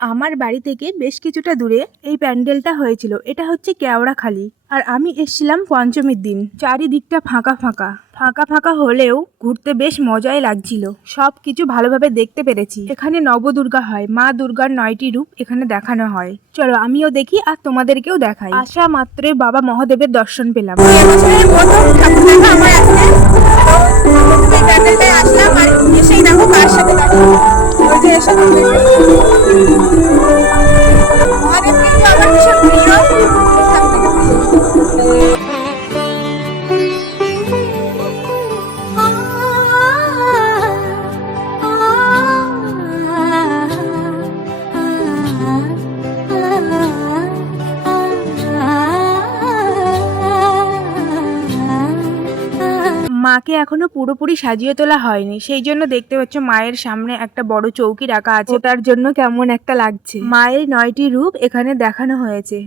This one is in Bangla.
আমার বাড়ি থেকে বেশ কিছুটা দূরে এই প্যান্ডেলটা হয়েছিল। এটা হচ্ছে কেওড়াখালী। আর আমি এসেছিলাম পঞ্চমীর দিন। চারিদিকটা ফাঁকা ফাঁকা ফাঁকা ফাঁকা হলেও ঘুরতে বেশ মজাই লাগছিল। সবকিছু ভালোভাবে দেখতে পেরেছি। এখানে নবদুর্গা হয়, মা দুর্গার 9টি রূপ এখানে দেখানো হয়। চলো আমিও দেখি আর তোমাদেরকেও দেখাই। আসা মাত্রই বাবা মহাদেবের দর্শন পেলাম। এবছরের প্রথম ঠাকুর দেখা আমার আজকে। এই প্যান্ডেলটায় আসলাম আর এসেই দেখো কার সাথে দেখা। ওই যে এসে মহাদেব কিন্তু আমার ভীষণ প্রিয়, সব থেকে প্রিয়। মাকে এখনো পুরোপুরি সাজিয়ে তোলা হয়নি, সেই জন্য দেখতে পাচ্ছ মায়ের সামনে একটা বড় চৌকি রাখা আছে। ওটার জন্য কেমন একটা লাগছে। মায়ের 9টি রূপ এখানে দেখানো হয়েছে।